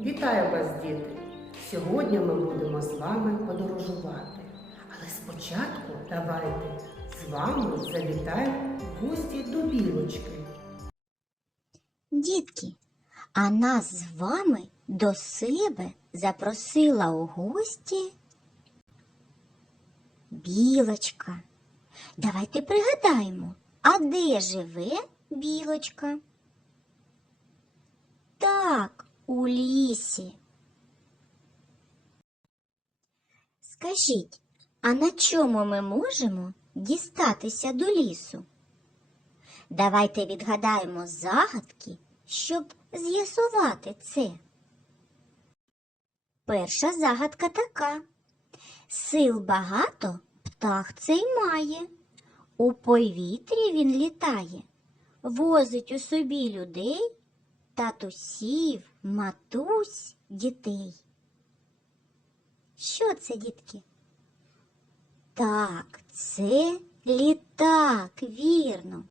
Вітаю вас, діти! Сьогодні ми будемо з вами подорожувати. Але спочатку давайте з вами завітаємо в гості до білочки. Дітки, а нас з вами до себе запросила у гості білочка. Давайте пригадаємо, а де живе білочка? Так, у лісі. Скажіть, а на чому ми можемо дістатися до лісу? Давайте відгадаємо загадки, щоб з'ясувати це. Перша загадка така. Сил багато птах цей має. У повітрі він літає, возить у собі людей, татусів, матусь, дітей. Що це, дітки? Так, це літак, вірно.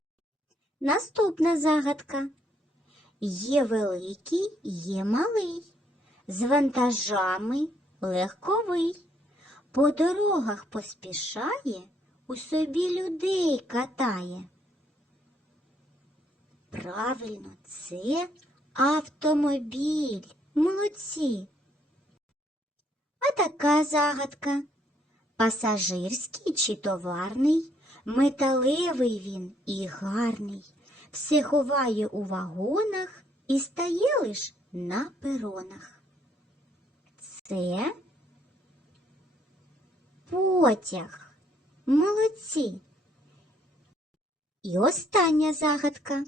Наступна загадка. Є великий, є малий, з вантажами легковий. По дорогах поспішає, у собі людей катає. Правильно, це автомобіль. Молодці. А така загадка. Пасажирський чи товарний, металевий він і гарний, все ховає у вагонах і стає лиш на перонах. Це потяг. Молодці. І остання загадка.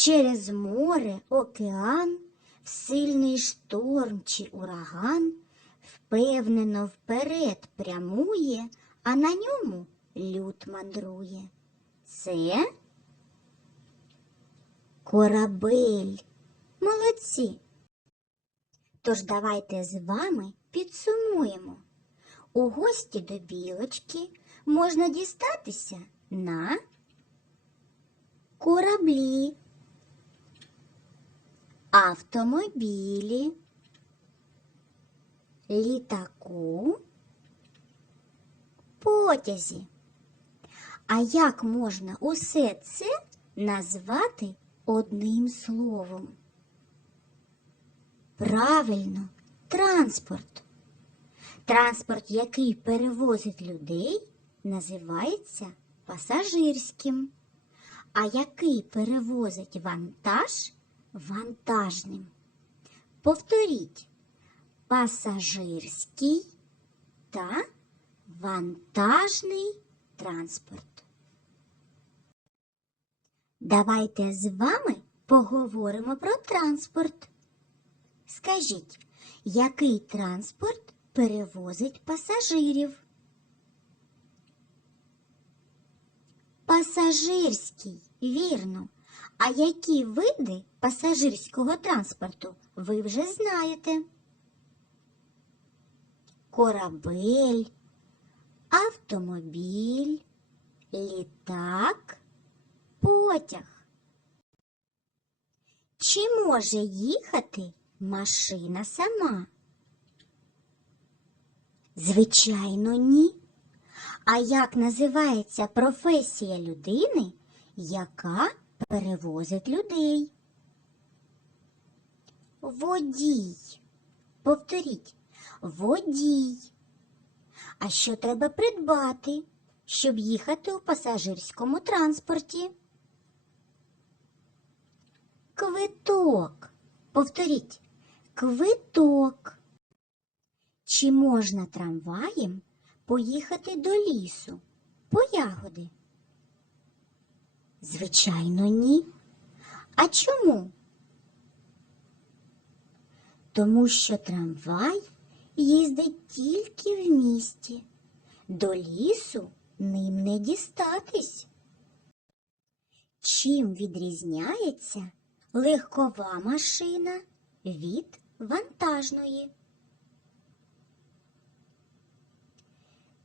Через море, океан, в сильний шторм чи ураган впевнено вперед прямує, а на ньому люд мандрує. Це корабель. Молодці. Тож давайте з вами підсумуємо. У гості до білочки можна дістатися на кораблі, автомобілі, літаку, потязі. А як можна усе це назвати одним словом? Правильно, транспорт. Транспорт, який перевозить людей, називається пасажирським, а який перевозить вантаж вантажним. Повторіть пасажирський та вантажний транспорт. Давайте з вами поговоримо про транспорт. Скажіть, який транспорт перевозить пасажирів? Пасажирський, вірно. А які види пасажирського транспорту ви вже знаєте? Корабель, автомобіль, літак, потяг. Чи може їхати машина сама? Звичайно, ні. А як називається професія людини, яка перевозить людей? Водій. Повторіть, водій. А що треба придбати, щоб їхати у пасажирському транспорті? Квиток. Повторіть, квиток. Чи можна трамваєм поїхати до лісу по ягоди? Звичайно, ні. А чому? Тому що трамвай їздить тільки в місті. До лісу ним не дістатись. Чим відрізняється легкова машина від вантажної?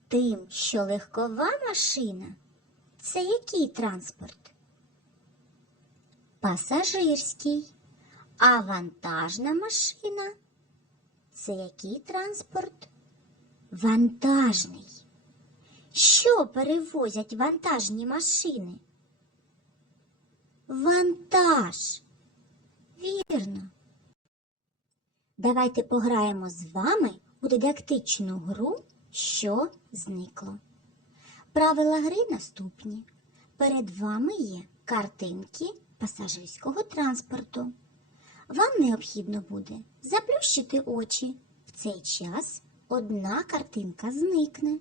Тим, що легкова машина це який транспорт? Пасажирський, а вантажна машина Це який транспорт? Вантажний. Що перевозять вантажні машини? Вантаж. Вірно. Давайте пограємо з вами у дидактичну гру, що зникло. Правила гри наступні. Перед вами є картинки пасажирського транспорту. Вам необхідно буде заплющити очі. В цей час одна картинка зникне.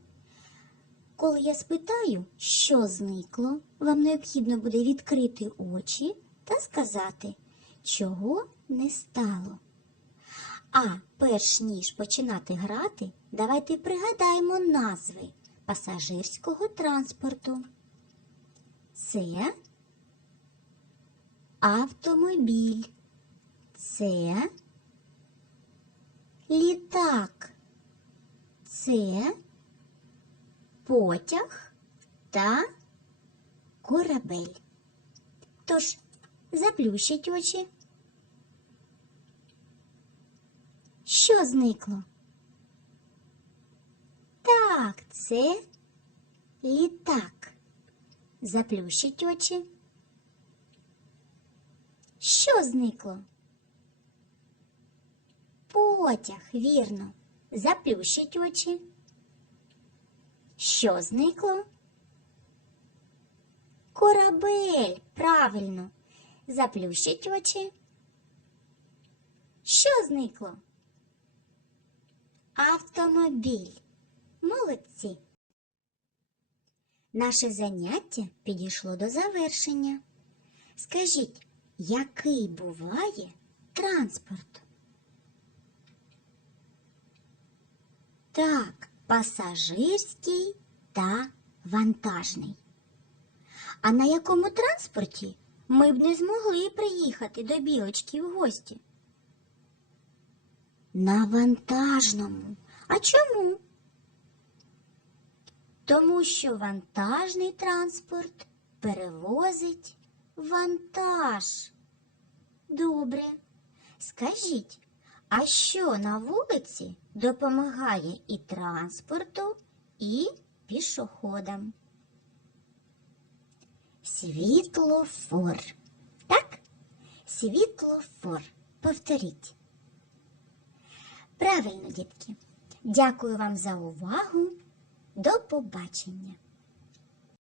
Коли я спитаю, що зникло, вам необхідно буде відкрити очі та сказати, чого не стало. А перш ніж починати грати, давайте пригадаємо назви пасажирського транспорту. Це автомобіль. Це літак. Це потяг та корабель. Тож заплющіть очі. Що зникло? Так, це літак. Заплющіть очі. Що зникло? Потяг, вірно. Заплющіть очі. Що зникло? Корабель, правильно. Заплющіть очі. Що зникло? Автомобіль. Молодці. Наше заняття підійшло до завершення. Скажіть, який буває транспорт? Так, пасажирський та вантажний. А на якому транспорті ми б не змогли приїхати до білочки в гості? На вантажному. А чому? Тому що вантажний транспорт перевозить вантаж. Добре. Скажіть, а що на вулиці допомагає і транспорту, і пішоходам? Світлофор. Так? Світлофор. Повторіть. Правильно, дітки. Дякую вам за увагу. До побачення.